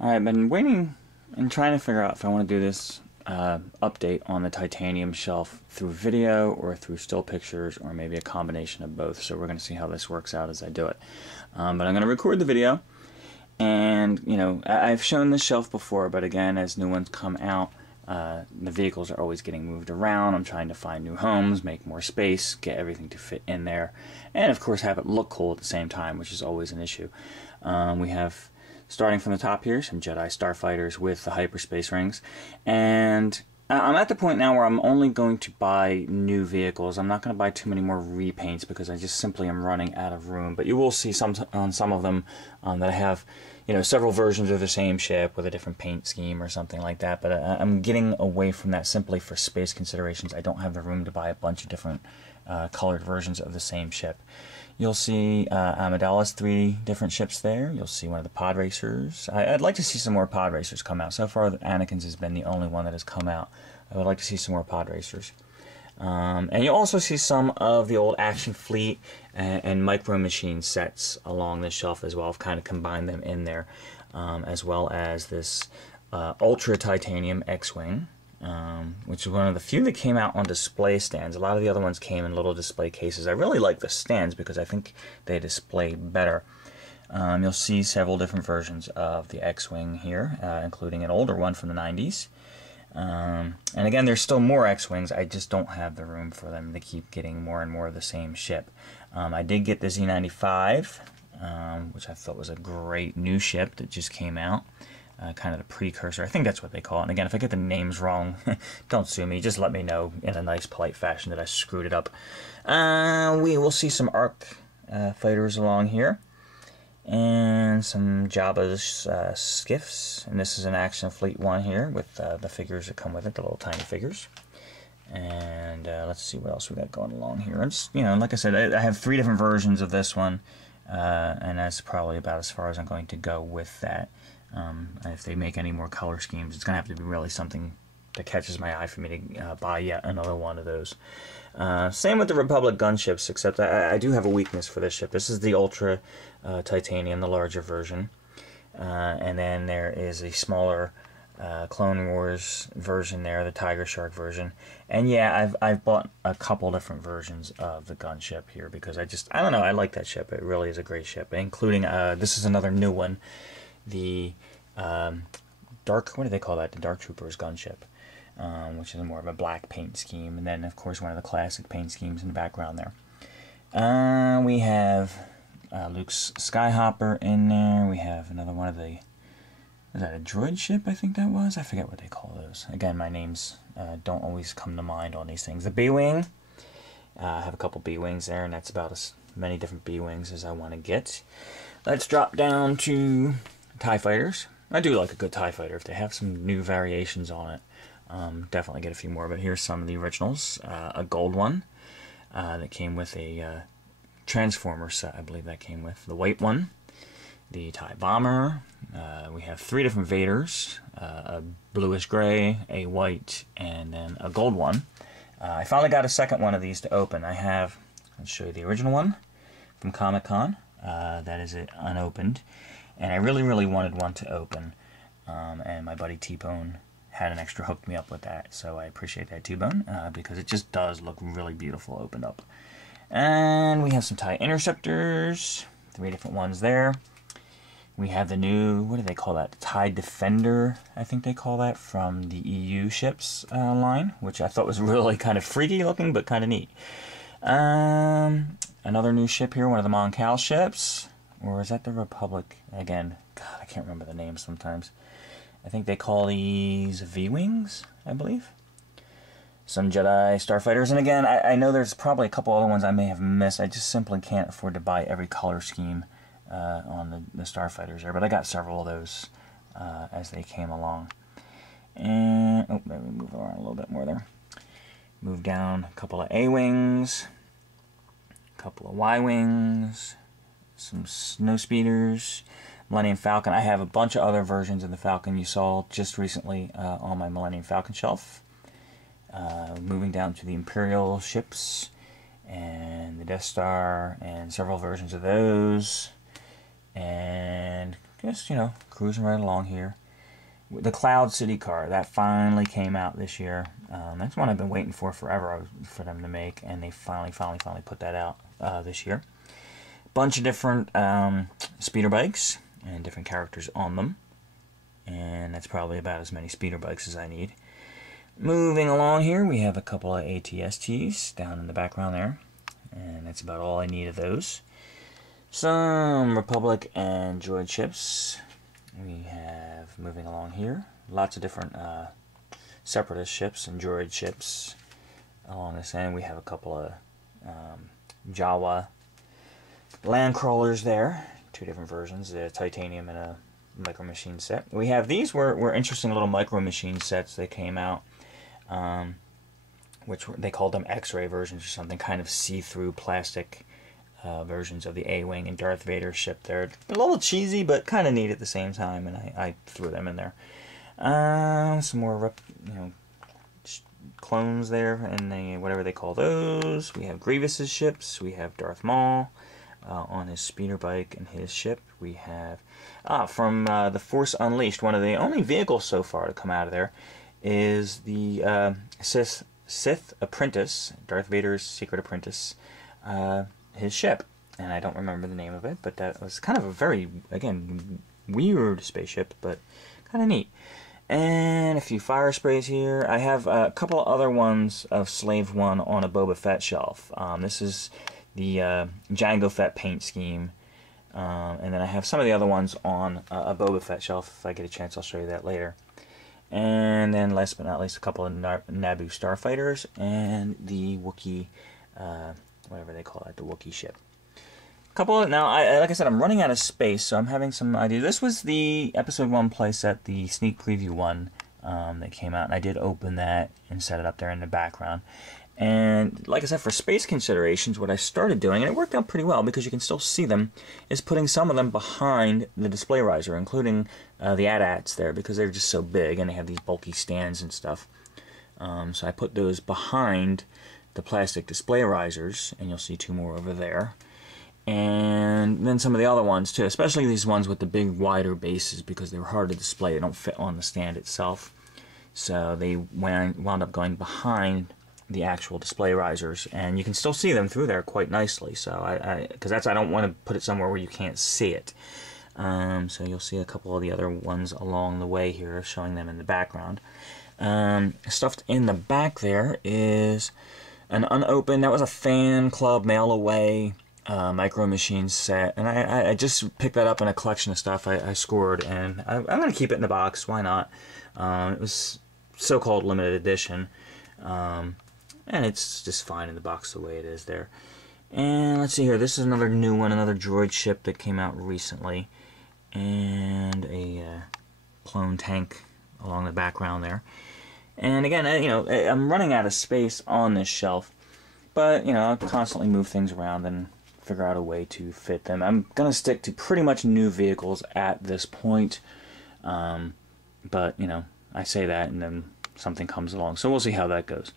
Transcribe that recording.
I've been waiting and trying to figure out if I want to do this update on the titanium shelf through video or through still pictures, or maybe a combination of both. So we're going to see how this works out as I do it. But I'm going to record the video, and I've shown this shelf before, but again, as new ones come out, the vehicles are always getting moved around. I'm trying to find new homes, make more space, get everything to fit in there, and of course have it look cool at the same time, which is always an issue. We have, starting from the top here, some Jedi Starfighters with the hyperspace rings, and I'm at the point now where I'm only going to buy new vehicles. I'm not going to buy too many more repaints because I just simply am running out of room. But you will see on some of them that I have, several versions of the same ship with a different paint scheme or something like that. But I'm getting away from that simply for space considerations. I don't have the room to buy a bunch of different colored versions of the same ship. You'll see Amidala's 3 different ships there. You'll see one of the pod racers. I'd like to see some more pod racers come out. So far, Anakin's has been the only one that has come out. I would like to see some more pod racers. And you'll also see some of the old Action Fleet and Micro Machine sets along the shelf as well. I've kind of combined them in there, as well as this Ultra Titanium X-Wing. Which is one of the few that came out on display stands. A lot of the other ones came in little display cases. I really like the stands because I think they display better. You'll see several different versions of the X-Wing here, including an older one from the 90s. And again, there's still more X-Wings. I just don't have the room for them to keep getting more and more of the same ship. I did get the Z95, which I thought was a great new ship that just came out. Kind of the precursor. I think that's what they call it. And again, if I get the names wrong, don't sue me. Just let me know in a nice, polite fashion that I screwed it up. We will see some ARC fighters along here. And some Jabba's skiffs. And this is an Action Fleet one here with the figures that come with it, the little tiny figures. And let's see what else we got going along here. It's, like I said, I have 3 different versions of this one. And that's probably about as far as I'm going to go with that. If they make any more color schemes, it's going to have to be really something that catches my eye for me to buy yet another one of those. Same with the Republic gunships, except I do have a weakness for this ship. This is the Ultra Titanium, the larger version. And then there is a smaller Clone Wars version there, the Tiger Shark version. And yeah, I've bought a couple different versions of the gunship here because I don't know, I like that ship. It really is a great ship, including, this is another new one. The what do they call that? The Dark Troopers gunship, which is more of a black paint scheme, and then of course one of the classic paint schemes in the background there. We have Luke's Skyhopper in there. We have another one of the, is that a droid ship? I think that was. I forget what they call those. Again, my names don't always come to mind on these things. The B-wing. I have a couple B-wings there, and that's about as many different B-wings as I want to get. Let's drop down to TIE Fighters. I do like a good TIE Fighter. If they have some new variations on it, definitely get a few more. But here's some of the originals. A gold one that came with a Transformer set, I believe that came with. The white one. The TIE Bomber. We have 3 different Vaders. A bluish gray, a white, and then a gold one. I finally got a second one of these to open. I'll show you the original one from Comic-Con. That is it unopened. And I really, really wanted one to open, and my buddy T-Bone had an extra hooked me up with that, so I appreciate that, T-Bone, because it just does look really beautiful opened up. And we have some TIE Interceptors, 3 different ones there. We have the new, what do they call that? The TIE Defender, I think they call that, from the EU ships line, which I thought was really kind of freaky looking, but kind of neat. Another new ship here, one of the Mon Cal ships. Or is that the Republic? Again, God, I can't remember the names sometimes. I think they call these V-Wings, I believe. Some Jedi Starfighters. And again, I know there's probably a couple other ones I may have missed. I just simply can't afford to buy every color scheme on the Starfighters there. But I got several of those as they came along. And, oh, let me move around a little bit more there. Move down a couple of A-Wings. A couple of Y-Wings. Some snow speeders, Millennium Falcon. I have a bunch of other versions of the Falcon you saw just recently on my Millennium Falcon shelf. Moving down to the Imperial ships and the Death Star and several versions of those. And just, you know, cruising right along here. The Cloud City car, that finally came out this year. That's one I've been waiting for forever for them to make, and they finally put that out this year. Bunch of different speeder bikes and different characters on them, and that's probably about as many speeder bikes as I need. Moving along here, we have a couple of ATSTs down in the background there, and that's about all I need of those. Some Republic and Droid ships. We have, moving along here, lots of different Separatist ships and Droid ships along this end. We have a couple of Jawa land crawlers there, two different versions, a titanium and a micro machine set. We have these were interesting little micro machine sets that came out, which they called them X-ray versions or something, kind of see-through plastic versions of the A-Wing and Darth Vader ship there. A little cheesy, but kind of neat at the same time, and I threw them in there. Some more, clones there, and whatever they call those. We have Grievous's ships. We have Darth Maul on his speeder bike and his ship. We have from the Force Unleashed. One of the only vehicles so far to come out of there is the Sith apprentice, Darth Vader's secret apprentice. His ship, and I don't remember the name of it, but that was kind of a very, again, weird spaceship, but kind of neat. And a few fire sprays here. I have a couple other ones of Slave One on a Boba Fett shelf. This is the Jango Fett paint scheme, and then I have some of the other ones on a Boba Fett shelf. If I get a chance, I'll show you that later. And then last but not least, a couple of Naboo starfighters and the Wookiee, whatever they call it, the Wookiee ship. Now, like I said, I'm running out of space, so I'm having some ideas. This was the Episode 1 playset, the sneak preview one that came out, and I did open that and set it up there in the background. And like I said, for space considerations, what I started doing, and it worked out pretty well because you can still see them, is putting some of them behind the display riser, including the AT-ATs there, because they're just so big and they have these bulky stands and stuff. So I put those behind the plastic display risers, and you'll see two more over there. And then some of the other ones too, especially these ones with the big wider bases, because they were hard to display. They don't fit on the stand itself, so they wound up going behind the actual display risers, and you can still see them through there quite nicely. So because I don't want to put it somewhere where you can't see it. So you'll see a couple of the other ones along the way here, showing them in the background. Stuffed in the back there is an unopened, that was a Fan Club mail away Micro Machines set, and I just picked that up in a collection of stuff I scored, and I'm going to keep it in the box. Why not? It was so-called limited edition, and it's just fine in the box the way it is there. And let's see here, this is another new one, another droid ship that came out recently, and a clone tank along the background there. And again, I'm running out of space on this shelf, but I'll constantly move things around and figure out a way to fit them. I'm gonna stick to pretty much new vehicles at this point, but I say that and then something comes along, so we'll see how that goes.